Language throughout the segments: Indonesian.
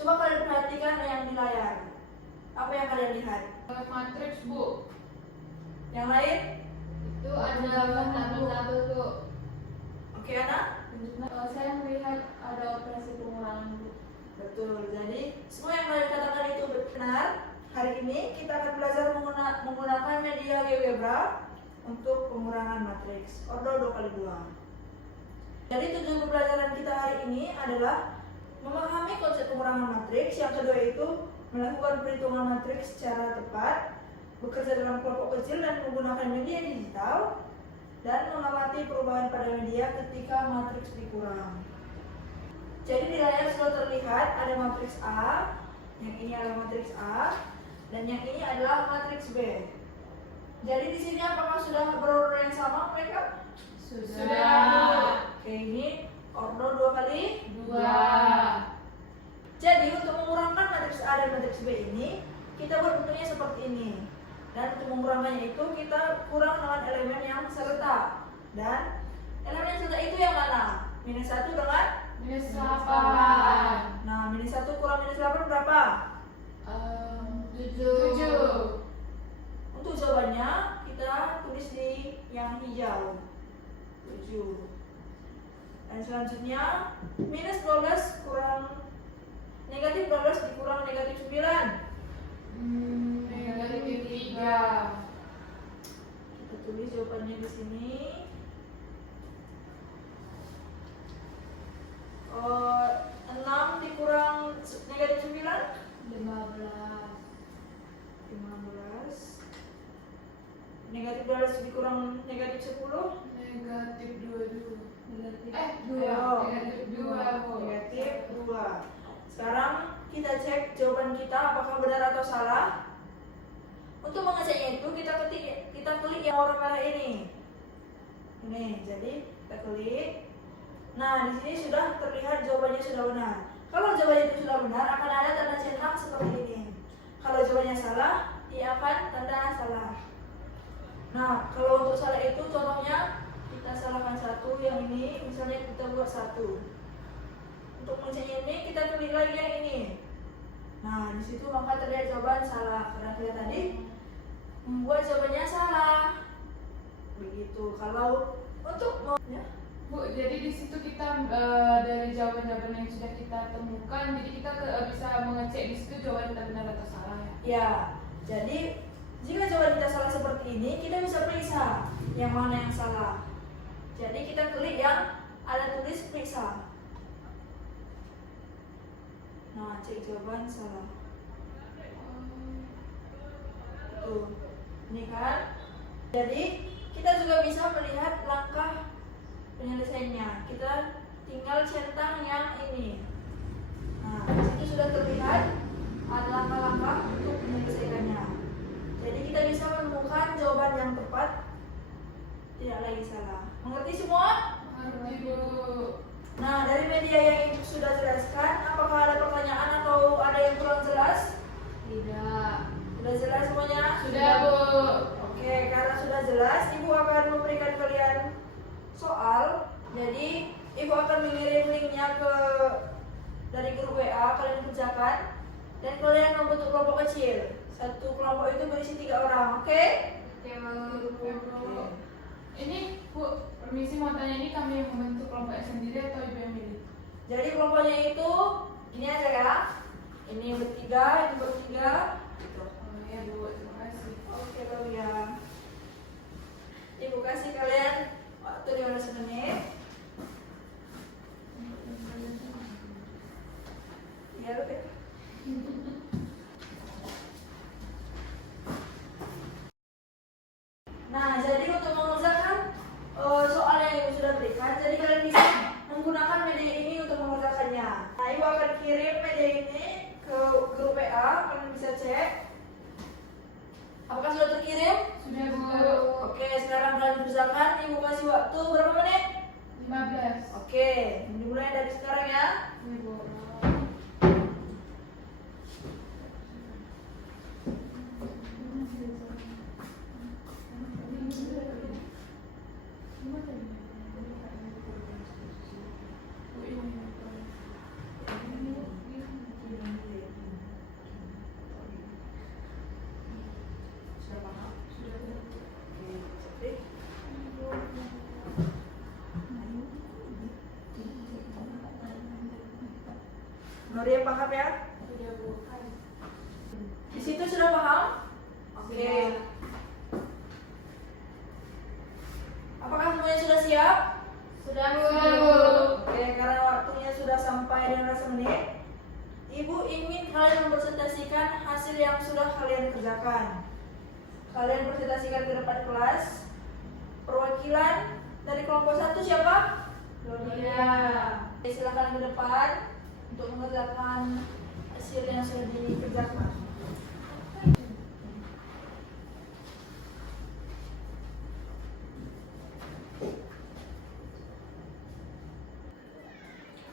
Coba kalian perhatikan yang di layar. Apa yang kalian lihat? Matriks, Bu. Yang lain? Itu ada tabel-tabel, Bu. Oke, Ana? Saya melihat ada operasi pengurangan, Bu. Betul. Jadi semua yang kalian katakan itu benar. Hari ini kita akan belajar menggunakan media GeoGebra untuk pengurangan matriks ordo 2x2. Jadi tujuan pembelajaran kita hari ini adalah memahami konsep pengurangan matriks. Yang kedua itu melakukan perhitungan matriks secara tepat, bekerja dalam kelompok kecil dan menggunakan media digital, dan mengamati perubahan pada media ketika matriks dikurang. Jadi di layar sudah terlihat ada matriks A, yang ini adalah matriks A, dan yang ini adalah matriks B. Jadi di sini apakah sudah berorder yang sama mereka? Sudah. Oke, ini ordo 2x2. Jadi untuk mengurangkan matriks A dan matriks B ini, kita buat bentuknya seperti ini. Dan untuk mengurangannya itu kita kurang dengan elemen yang serta. Dan elemen yang serta itu yang mana? Minus 1 dengan Minus 8. Nah, minus 1 kurang minus 8 berapa? 7. Untuk jawabannya kita tulis di yang hijau 7. Dan selanjutnya minus 12 kurang negatif 12 dikurang negatif 9. Negatif 3. Kita tulis jawabannya di sini. 6 dikurang negatif 9 15. 15. Negatif 12 dikurang negatif 10 Negatif 22. 2. Ayo. Negatif 2, Bu. Negatif 2. Sekarang kita cek jawaban kita apakah benar atau salah. Untuk mengeceknya itu kita klik yang warna merah ini. Ini, jadi kita klik. Nah, di sini sudah terlihat jawabannya sudah benar. Kalau jawabannya itu sudah benar, akan ada tanda centang seperti ini. Kalau jawabannya salah, dia akan tanda salah. Nah, kalau untuk salah itu contohnya kita salahkan satu, yang ini misalnya kita buat 1. Untuk mengeceknya ini kita klik lagi yang ini. Nah, di situ maka terlihat jawaban salah karena kita tadi membuat jawabannya salah. Begitu. Kalau untuk ya. Bu, jadi di situ kita dari jawaban-jawaban yang sudah kita temukan, jadi kita bisa mengecek di situ jawaban kita benar atau salah ya. Ya, jadi jika jawaban kita salah seperti ini, kita bisa periksa yang mana yang salah. Jadi kita klik yang ada tulis periksa. Nah, cek jawaban salah. Tuh, ini kan. Jadi kita juga bisa melihat langkah penyelesaiannya. Kita tinggal centang yang ini. Nah, di situ sudah terlihat ada langkah-langkah untuk menyelesaikannya. Jadi kita bisa menemukan jawaban yang tepat, tidak lagi salah. Mengerti semua? Mengerti, Bu. Nah, dari media yang Ibu sudah jelaskan, apakah ada pertanyaan atau ada yang kurang jelas? Tidak. Sudah jelas semuanya? Sudah, Bu. Oke, karena sudah jelas, Ibu akan memberikan kalian soal. Jadi, Ibu akan mengirim linknya dari grup WA, kalian kerjakan. Dan kalian membentuk kelompok kecil. Satu kelompok itu berisi 3 orang, oke? Oke. Ini, Bu, permisi mau tanya, ini kami yang membentuk kelompoknya sendiri atau Ibu yang milih? Jadi kelompoknya itu ini aja ya. Ini bertiga, ini bertiga. Gitu. Oh iya, Bu, terima kasih. Oke, Baru ya. Ibu kasih kalian waktu 15 menit. Ya, oke. Nah, jadi untuk mengerjakan soal yang Ibu sudah berikan, jadi kalian bisa menggunakan media ini untuk mengerjakannya. Nah, Ibu akan kirim media ini ke grup WA, kalian bisa cek. Apakah sudah terkirim? Sudah, Bu. Oke, sekarang kalian kerjakan. Ibu kasih waktu berapa menit? 15. Oke, dimulai dari sekarang ya. Ini, Bu. Bu, ini. Nuria paham ya? Sudah Bu. Di situ sudah paham? Oke. Apakah semuanya sudah siap? Sudah Bu. Oke, karena waktunya sudah sampai 15 menit. Ibu ingin kalian mempresentasikan hasil yang sudah kalian kerjakan. Kalian presentasikan ke depan kelas. Perwakilan dari kelompok 1 siapa? Gloria. Oke, silakan ke depan untuk mengerjakan hasil yang sudah dikerjakan.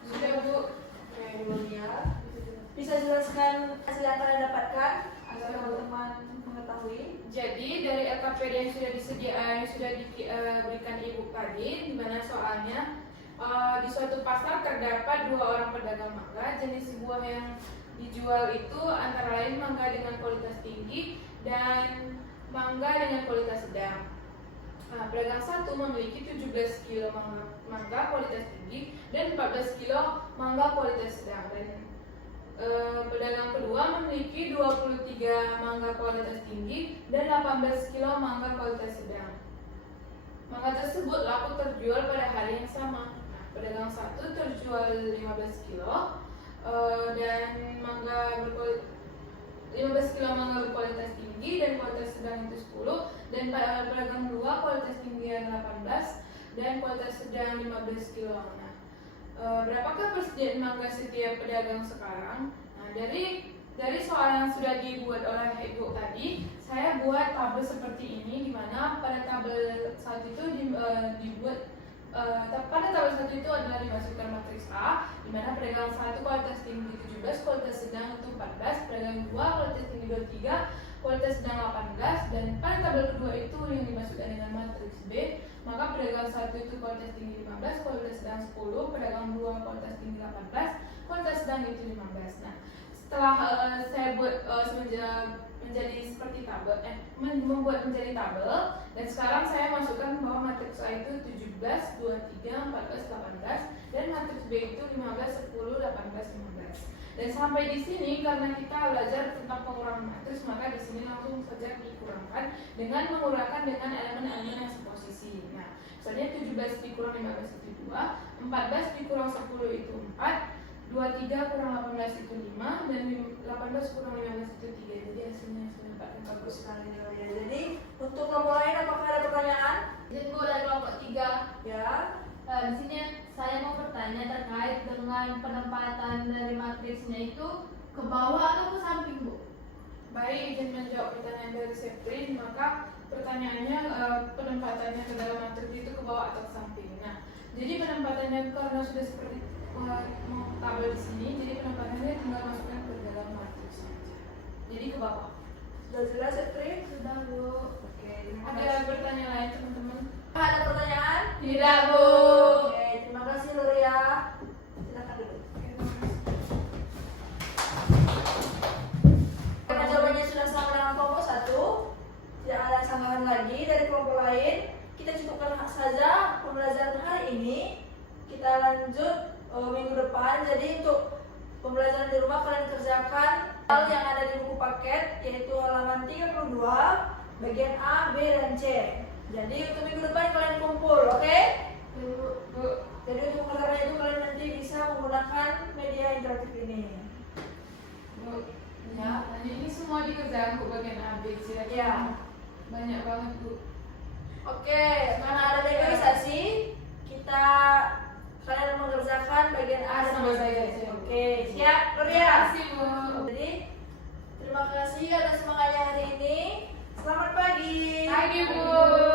Sudah Bu. Oke, Gloria. Bisa jelaskan hasil yang kalian dapatkan agar teman-teman mengetahui? Jadi dari LKPD yang sudah diberikan Ibu tadi, di mana soalnya di suatu pasar terdapat 2 orang pedagang mangga. Jenis buah yang dijual itu antara lain mangga dengan kualitas tinggi dan mangga dengan kualitas sedang. Pedagang 1 memiliki 17 kg mangga kualitas tinggi dan 14 kg mangga kualitas sedang. Dan pedagang kedua memiliki 23 mangga kualitas tinggi dan 18 kg mangga kualitas sedang. Mangga tersebut laku terjual pada hari yang sama. Pedagang 1 terjual 15 kg dan 15 kg mangga berkualitas tinggi dan kualitas sedang itu 10, dan pedagang 2 kualitas tinggi yang 18 dan kualitas sedang 15 kg. Nah, berapakah persediaan mangga setiap pedagang sekarang? Nah, dari soal yang sudah dibuat oleh Ibu tadi, saya buat tabel seperti ini, di mana pada tabel 1 itu pada tabel 1 itu adalah dimasukkan matriks A, di mana pedagang 1 kualitas tinggi 17, kualitas sedang itu 14, pedagang 2 kualitas tinggi 23, kualitas sedang 18, dan pada tabel kedua itu yang dimasukkan dengan matriks B, maka pedagang 1 itu kualitas tinggi 15, kualitas sedang 10, pedagang 2 kualitas tinggi 18, kualitas sedang itu 15. Nah, setelah saya buat menjadi seperti tabel, membuat menjadi tabel, dan sekarang saya masukkan bahwa matriks A itu 17, 23, 14, 18, dan matriks B itu 15, 10, 18, 15. Dan sampai di sini karena kita belajar tentang pengurangan matriks, maka di sini langsung saja dikurangkan dengan mengurangkan dengan elemen-elemen yang seposisi. Nah, misalnya 17 dikurang 15 itu 2, 14 dikurang 10 itu 4, 23 kurang 18 itu 5, dan 18 kurang 15 itu 3. Jadi hasilnya sudah dapat. Bagus sekali ya. Jadi untuk kelompok lain apakah ada pertanyaan? Izin Bu dari kelompok 3. Ya. Di sini saya mau bertanya terkait dengan penempatan dari matriksnya itu ke bawah atau ke samping Bu? Baik, izin menjawab pertanyaan dari Seprin, maka pertanyaannya penempatannya ke dalam matriks itu ke bawah atau ke samping. Nah, jadi penempatannya karena sudah seperti tabel di sini, jadi penempatannya tinggal masukkan ke dalam matriks saja. Jadi ke bawah. Sudah jelas ya, Tri? Sudah Bu. Oke, terima Ada kasih. pertanyaan lain teman-teman? Ada pertanyaan? Tidak Bu. Oke, terima kasih Gloria. Silakan dulu. Karena jawabannya sudah sama dengan kelompok 1, tidak ada sanggahan lagi dari kelompok lain. Kita cukupkan saja pembelajaran hari ini. Kita lanjut minggu depan. Jadi untuk pembelajaran di rumah kalian kerjakan hal yang ada di buku paket, yaitu halaman 32, bagian A, B, dan C. Jadi untuk minggu depan kalian kumpul, oke? Bu. Jadi untuk mengerjakan itu kalian nanti bisa menggunakan media interaktif ini. Bu. Ya, ini semua dikerjakan Bu bagian A, B, C. Ya. Banyak banget Bu. Oke, karena ada negosiasi, kalian mengerjakan bagian A dan Sama B. saya aja. Oke, siap, Gloria? Terima kasih Bu. Jadi terima kasih atas semangatnya hari ini. Selamat pagi. Pagi Bu.